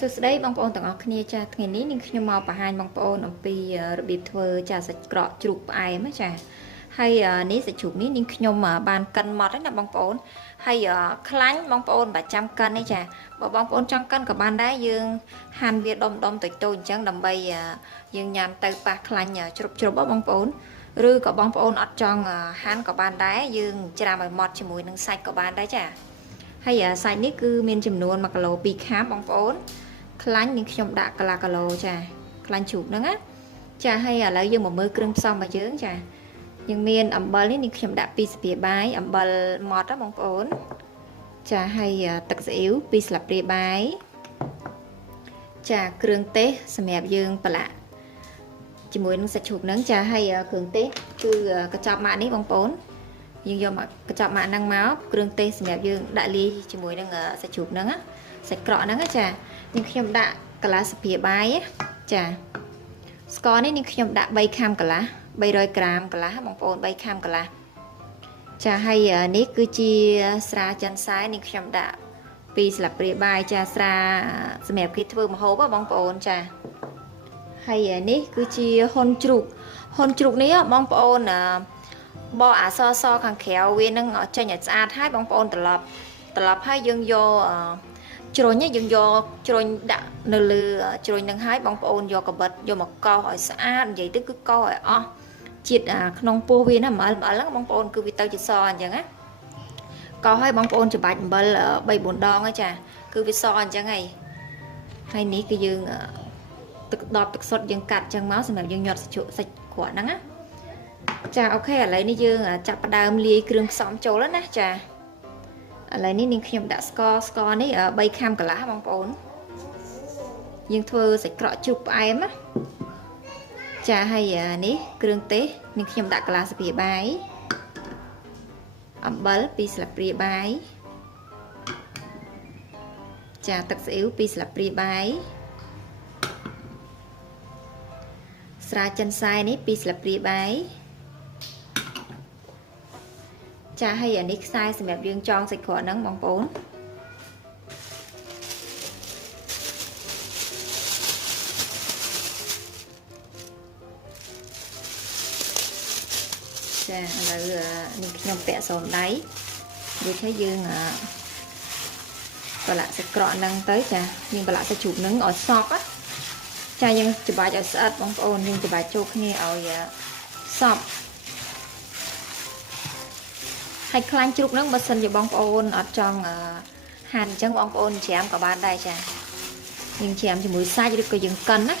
សួស្តីបងប្អូនទាំងអស់គ្នាចាថ្ងៃនេះនាងខ្ញុំមកបង្ហាញបងប្អូនអំពីរបៀបធ្វើចាសាច់ក្រកជ្រូកផ្អែមណាចាហើយនេះសាច់ជ្រូកនេះនាងខ្ញុំបានកិនម៉ត់ហើយណាបងប្អូនហើយខ្លាញ់បងប្អូនបើចាំកិនទេចាបើបងប្អូនចង់កិនក៏បានដែរយើងហាន់វាដុំដុំតូចតូចអញ្ចឹងដើម្បីយើងញ៉ាំទៅប៉ះខ្លាញ់ជ្រុបជ្រុបបងប្អូនឬក៏បងប្អូនអត់ចង់ហាន់ក៏បានដែរយើងច្រាមឲ្យម៉ត់ជាមួយនឹងសាច់ក៏បានដែរចា ហើយសាច់នេះគឺមានចំនួន1គីឡូ2ខាំបងប្អូន ខ្លាញ់នេះខ្ញុំដាក់កន្លះគីឡូចាខ្លាញ់ជ្រូកហ្នឹងណាចាហើយឥឡូវយើងមកមើលគ្រឿងផ្សំរបស់យើងចាយើងមានអំបិលនេះនេះខ្ញុំដាក់2ស្ពាបាយអំបិលម៉ត់ណាបងប្អូន ចាហើយទឹកស៊ីអ៊ីវ2ស្លាបព្រាបាយចាគ្រឿងទេសសម្រាប់យើងប្រឡាក់ជាមួយនឹងសាច់ជ្រូកហ្នឹងចាហើយគ្រឿងទេសគឺកញ្ចប់ម៉ាក់នេះបងប្អូន យើងយកមកកញ្ចប់ម៉ាក់ហ្នឹងមកគ្រឿងទេសសម្រាប់យើងដាក់លាយជាមួយនឹងសាច់ជ្រូកហ្នឹងសាច់ក្រកហ្នឹងចានាងខ្ញុំដាក់កន្លះសភាបាយចាស្ករនេះនាងខ្ញុំដាក់3ខាំកន្លះ300ក្រាមកន្លះបងប្អូន3ខាំកន្លះចាហើយនេះគឺជាស្រាចិនសែនាងខ្ញុំដាក់2ស្លាបព្រាបាយចាស្រាសម្រាប់គេធ្វើម្ហូបបងប្អូនចាហើយនេះគឺជាហ៊ុនជ្រូកហ៊ុនជ្រូកនេះបងប្អូន បកអាសសខាងក្រៅវានឹងចេញឲ្យស្អាតហើយបងប្អូនត្រឡប់ត្រឡប់ហើយយើងយកជ្រុញយើងយកជ្រុញដាក់នៅលើជ្រុញនឹងហើយបងប្អូនយកកបិតយកមកកោសឲ្យស្អាតនិយាយទៅគឺកោសឲ្យអស់ជាតិក្នុងពោះវាណាអំបិលអំបិលហ្នឹងបងប្អូនគឺវាទៅជាសអញ្ចឹងណាកោសឲ្យបងប្អូនច្បាច់អំបិល3 4ដងហ្នឹងចា គឺវាសអញ្ចឹងហើយហើយនេះគឺយើងទឹកដបទឹកសុទ្ធយើងកាត់អញ្ចឹងមកសម្រាប់យើងញាត់សាច់សាច់គ្រាប់ហ្នឹងណា ចាអូខេឥឡូវនេះយើងចាប់ផ្ដើមលាយគ្រឿងផ្សំចូលណាចាឥឡូវនេះនាងខ្ញុំដាក់ស្ករស្ករនេះ3ខាំកន្លះបងប្អូនយើងធ្វើសាច់ក្រកជ្រូកផ្អែមណាចាហើយនេះគ្រឿងទេសនាងខ្ញុំដាក់កន្លះស្លាបព្រាបាយអំបិល2ស្លាបព្រាបាយចាទឹកស៊ីអ៊ីវ2ស្លាបព្រាបាយស្រាចិនសែនេះ2ស្លាបព្រាបាយ ចាហើយអានេះខ្សែសម្រាប់យើងចងសាច់ក្រកហ្នឹងបងប្អូនចាឥឡូវនេះខ្ញុំពាក់សូនដៃដូចថាយើងប្រឡាក់សាច់ក្រកហ្នឹងទៅចាយើងប្រឡាក់សាច់ជ្រូកហ្នឹងឲ្យសក់ចាយើងច្បាច់ឲ្យស្អិតបងប្អូនយើងច្បាច់ចូលគ្នាឲ្យសក់ ហើយខ្លាញ់ជ្រូកហ្នឹងបើសិនជាបងប្អូនអត់ចង់ហាន់អញ្ចឹងបងប្អូនច្រាមក៏បានដែរចាយើងច្រាមជាមួយសាច់ឬក៏យើងកិនណា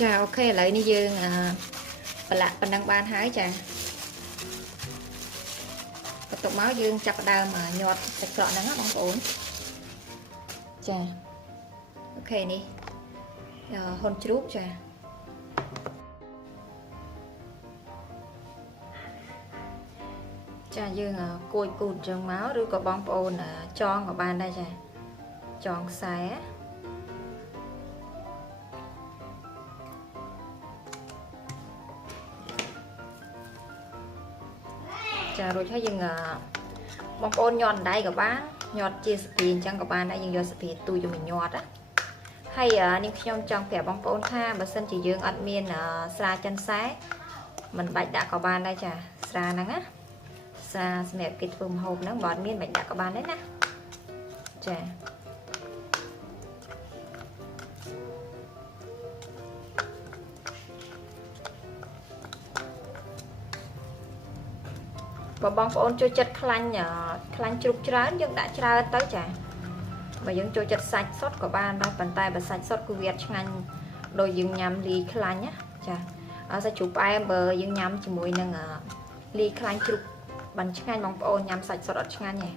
ចាអូខេឥឡូវនេះយើងប្រឡាក់ប៉ុណ្ណឹងបានហើយចាបន្ទាប់មកយើងចាប់ផ្ដើមញាត់សាច់ក្រកហ្នឹងណាបងប្អូនចាអូខេនេះហ៊ុនជ្រូកចាចាយើងគួយគូតចឹងមកឬក៏បងប្អូនចងក៏បានដែរចាចងខ្សែ ចារួចហើយយើងបងប្អូនញាត់ដៃក៏បានញាត់ជាសពីអញ្ចឹងក៏បានដែរយើងយកសពីទូយកមកញាត់ណាហើយនេះខ្ញុំចង់ប្រាប់បងប្អូនថាបើសិនជាយើងអត់មានស្រាចិនសែមិនបាច់ដាក់ក៏បានដែរចាស្រាហ្នឹងណាស្រាសម្រាប់គេធ្វើម្ហូបហ្នឹងបើអត់មានបាច់ដាក់ក៏បានដែរណាចា បើបងប្អូនចូលចិត្តខ្លាញ់អឺខ្លាញ់ជ្រូកច្រើនយើងដាក់ច្រើនទៅចាបើយើងចូលចិត្តសាច់សុទ្ធក៏បានដែរប៉ុន្តែបើសាច់សុទ្ធគឺវាអត់ឆ្ងាញ់ដូចយើងញ៉ាំលីខ្លាញ់ណាចាអឺសាច់ជ្រូកផ្អែមបើយើងញ៉ាំជាមួយនឹងអឺលីខ្លាញ់ជ្រូកបានឆ្ងាញ់បងប្អូនញ៉ាំសាច់សុទ្ធអត់ឆ្ងាញ់ទេ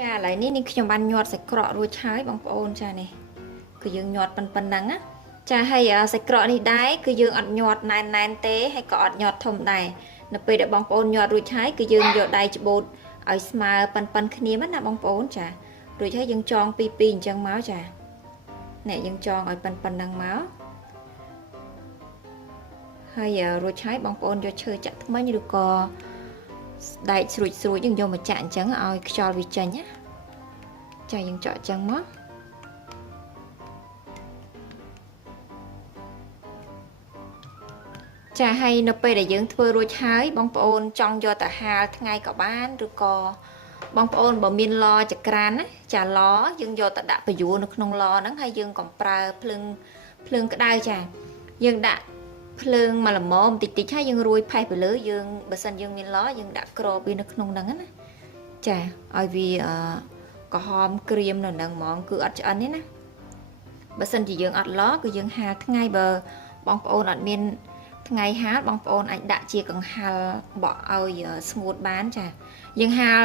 ចាឥឡូវនេះនេះខ្ញុំបានញាត់សាច់ក្រករួចហើយបងប្អូនចានេះគឺយើងញាត់ប៉ុណ្ប៉ុណ្ណឹងណាចាហើយអ่าសាច់ក្រកនេះដែរគឺយើងអត់ញាត់ណែនណែនទេហើយក៏អត់ញាត់ធំដែរនៅពេលដែលបងប្អូនញាត់រួចហើយគឺយើងយកដៃច្បូតឲ្យស្មើប៉ុនប៉ុនគ្នាមកណាបងប្អូនចារួចហើយយើងចងពីពីអញ្ចឹងមកចានេះយើងចងឲ្យប៉ុនប៉ុណ្ណឹងមកហើយរួចហើយបងប្អូនយកឈើចាក់ថ្មិញឬក៏ ដែកស្រួចស្រួចយើងយកមកចាក់អញ្ចឹងឲ្យខ្យល់វាចេញណាចាយើងចော့អញ្ចឹងមកចាហើយនៅពេលដែលយើងធ្វើរួចហើយបងប្អូនចង់យកទៅហាលថ្ងៃក៏បានឬក៏បងប្អូនបើមានឡចក្រានណាចាឡយើងយកទៅដាក់បញ្យួរនៅក្នុងឡហ្នឹងហើយយើងកំប្រើភ្លើងភ្លើងក្តៅចាយើងដាក់ ភ្លើងមកល្មមបន្តិចតិចហើយយើងរួយផេះទៅលើយើងបើសិនយើងមានឡយើងដាក់ក្របវានៅក្នុងហ្នឹងណាចាឲ្យវាអឺក្រហមក្រៀមនៅហ្នឹងហ្មងគឺអត់ឆ្អិនទេណាបើសិនជាយើងអត់ឡគឺយើងហាលថ្ងៃបើបងប្អូនអត់មានថ្ងៃហាលបងប្អូនអាចដាក់ជាកង្ហាលបក់ឲ្យស្ងួតបានចាយើងហាល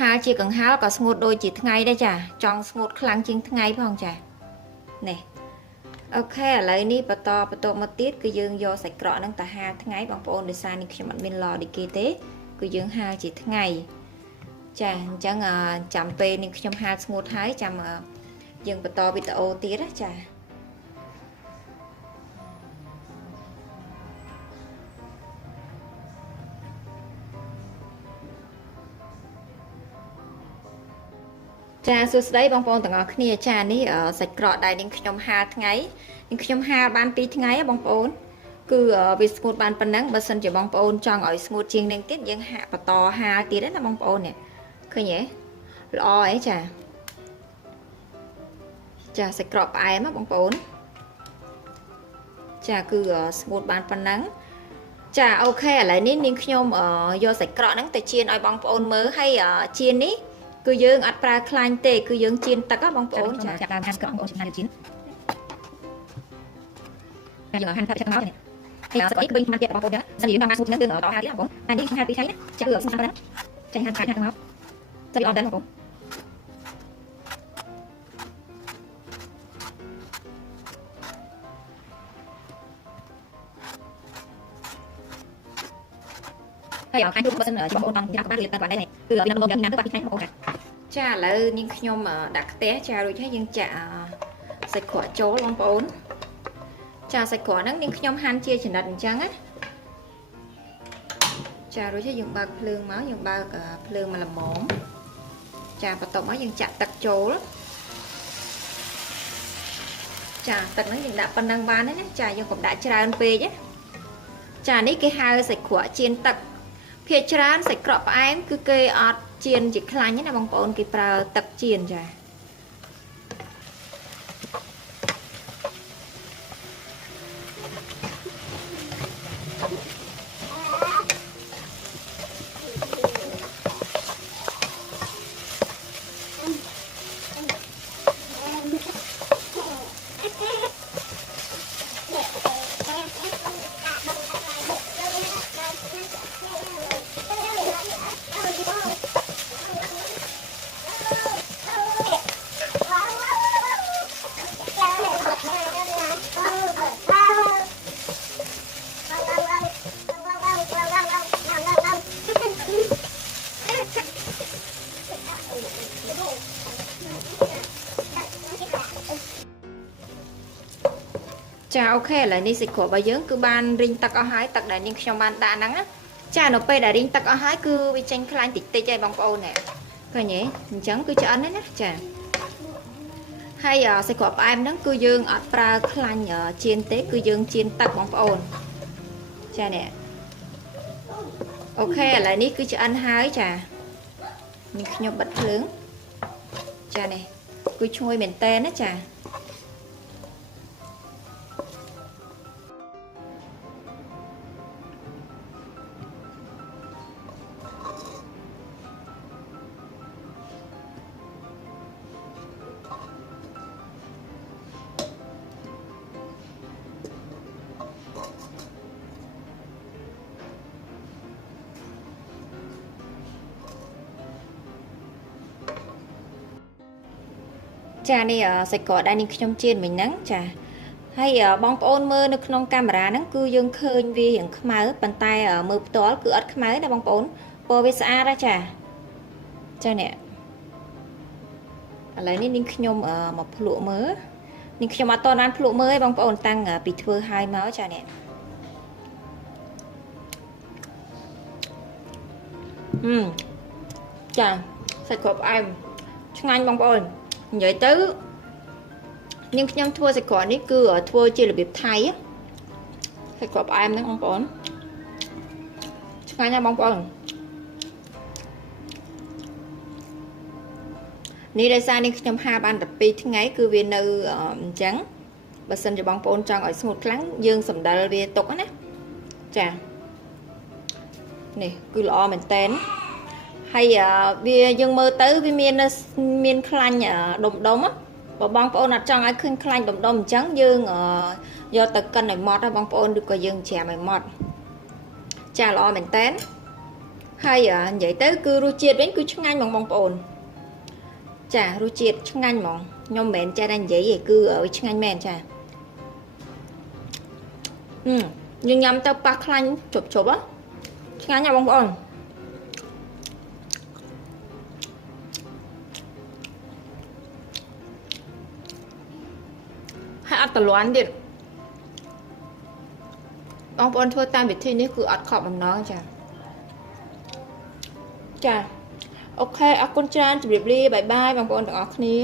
ហាលជាកង្ហាលក៏ស្ងួតដូចជាថ្ងៃដែរចាចង់ស្ងួតខ្លាំងជាងថ្ងៃផងចានេះ អូខេឥឡូវនេះបន្តបន្តមកទៀតគឺយើងយកសាច់ក្រកហ្នឹងទៅហាលថ្ងៃបងប្អូនដោយសារនេះខ្ញុំអត់មានឡដូចគេទេគឺយើងហាលជាថ្ងៃចាអញ្ចឹងចាំពេលនេះខ្ញុំហាលស្ងួតហើយចាំយើងបន្តវីដេអូទៀតណាចា ចាសួស្តីបងប្អូនទាំងអស់គ្នាចានេះសាច់ក្រកដែលនាងខ្ញុំហាលថ្ងៃនាងខ្ញុំហាលបាន2ថ្ងៃបងប្អូនគឺវាស្ងួតបានប៉ុណ្ណឹងបើសិនជាបងប្អូនចង់ឲ្យស្ងួតជាងនេះទៀតយើងហាក់បន្តហាលទៀតណាបងប្អូននេះឃើញទេល្អអីចាចាសាច់ក្រកផ្អែមណាបងប្អូនចាគឺស្ងួតបានប៉ុណ្ណឹងចាអូខេឥឡូវនេះនាងខ្ញុំយកសាច់ក្រកហ្នឹងទៅចៀនឲ្យបងប្អូនមើលហើយចៀននេះ គឺយើងអត់ប្រើខ្លាញ់ទេ គឺយើងចៀនទឹកបងប្អូនចាចាប់ដើមហាន់ក្របងប្អូនចំណាយជិនតែយើងហាន់ទឹកចិត្តមកនេះហើយអត់ស្អីគឺវិញហាន់ទៀតបងប្អូនណាសិនយើងដល់ហាន់ស៊ុបហ្នឹងគឺដល់ហាន់ទៀតបងប្អូនតែនេះហាន់ពីរថ្ងៃណាចាគឺស្មាត់ណាចាហាន់កាច់ហាន់មកទៅអត់ដល់បងប្អូន ហើយអត់ខាញ់គ្រប់បើសិនបងប្អូនចង់ញ៉ាំក៏បានឬក៏បានដែរគឺវានឹងញ៉ាំទៅបាត់ពីថ្ងៃបងប្អូនចាឥឡូវនាងខ្ញុំដាក់ខ្ទះចារួចហើយយើងចាក់សាច់ក្រកចូលបងប្អូនចាសាច់ក្រកហ្នឹងនាងខ្ញុំហាន់ជាចំណិតអញ្ចឹងណាចារួចហើយយើងបើកភ្លើងមកយើងបើកភ្លើងមកល្មមចាបន្ទាប់មកយើងចាក់ទឹកចូលចាទឹកហ្នឹងយើងដាក់ប៉ុណ្ណឹងបានទេណាចាយើងកុំដាក់ច្រើនពេកណាចានេះគេហៅសាច់ក្រកចៀនទឹក ភាគច្រើនសាច់ក្រកផ្អែមគឺគេអត់ចៀនជាខ្លាញ់ណាបងប្អូនគេប្រើទឹកចៀនចា ចាអូខេឥឡូវនេះសាច់ក្រករបស់យើងគឺបានរីងទឹកអស់ហើយទឹកដែលនាងខ្ញុំបានដាក់ហ្នឹងណាចានៅពេលដែលរីងទឹកអស់ហើយគឺវាចេញខ្លាញ់តិចតិចហើយបងប្អូនណាឃើញទេអញ្ចឹងគឺឆ្អិនហើយណាចាហើយអ่าសាច់ក្រកផ្អែមហ្នឹងគឺយើងអត់ប្រើខ្លាញ់អ่าចៀនទេ គឺយើងចៀនទឹកបងប្អូនចានេះអូខេឥឡូវនេះគឺឆ្អិនហើយចានាងខ្ញុំបិទភ្លើងចានេះគឺឈ្ងុយមែនតើណាចា ចានេះអឺសាច់ក្រកដែលនាងខ្ញុំជៀនមិញហ្នឹងចាហើយអឺបងប្អូនមើលនៅក្នុងកាមេរ៉ាហ្នឹងគឺយើងឃើញវារៀងខ្មៅប៉ុន្តែអឺមើលផ្ទាល់គឺអត់ខ្មៅណាបងប្អូនពណ៌វាស្អាតណាចាចានេះឥឡូវនេះនាងខ្ញុំអឺមកភ្លក់មើលនាងខ្ញុំអត់តបានភ្លក់មើលទេបងប្អូនតាំងអឺពីធ្វើហើយមកចានេះហឹមចាសាច់ក្រកផ្អែមឆ្ងាញ់បងប្អូន និយាយទៅនាងខ្ញុំធ្វើសាច់ក្រកនេះគឺធ្វើជារបៀបថៃសាច់ក្រកផ្អែមហ្នឹងបងប្អូនឆ្ងាញ់ណាស់បងប្អូននេះដោយសារនាងខ្ញុំហាបានតែ2ថ្ងៃ គឺវានៅអញ្ចឹងបើសិនជាបងប្អូនចង់ឲ្យស្ងួតខ្លាំងយើងសម្ដិលវាទុកណាចានេះគឺល្អមែនតែន ហើយវាយើងមើលទៅវាមានមានខ្លាញ់ដុំដុំបើបងប្អូនអត់ចង់ឲ្យឃើញខ្លាញ់ដុំដុំអញ្ចឹងយើងយកទៅកិនឲ្យម៉ត់ហើយបងប្អូនឬក៏យើងច្រាមឲ្យម៉ត់ចាល្អមែនតើហើយនិយាយទៅគឺរសជាតិវិញគឺឆ្ងាញ់ហ្មងបងប្អូនចារសជាតិឆ្ងាញ់ហ្មងខ្ញុំមិនមែនចេះតែនិយាយទេគឺវាឆ្ងាញ់មែនចាហឹមយើងញ៉ាំទៅប៉ះខ្លាញ់ជប់ជប់ហ៎ឆ្ងាញ់ណាស់បងប្អូន អត់តលាន់ទៀតបងប្អូនធ្វើតាមវិធីនេះគឺអត់ខកបំណងចាចាអូខេអរគុណច្រើនជម្រាបលាបាយបាយបងប្អូនទាំងអស់គ្នា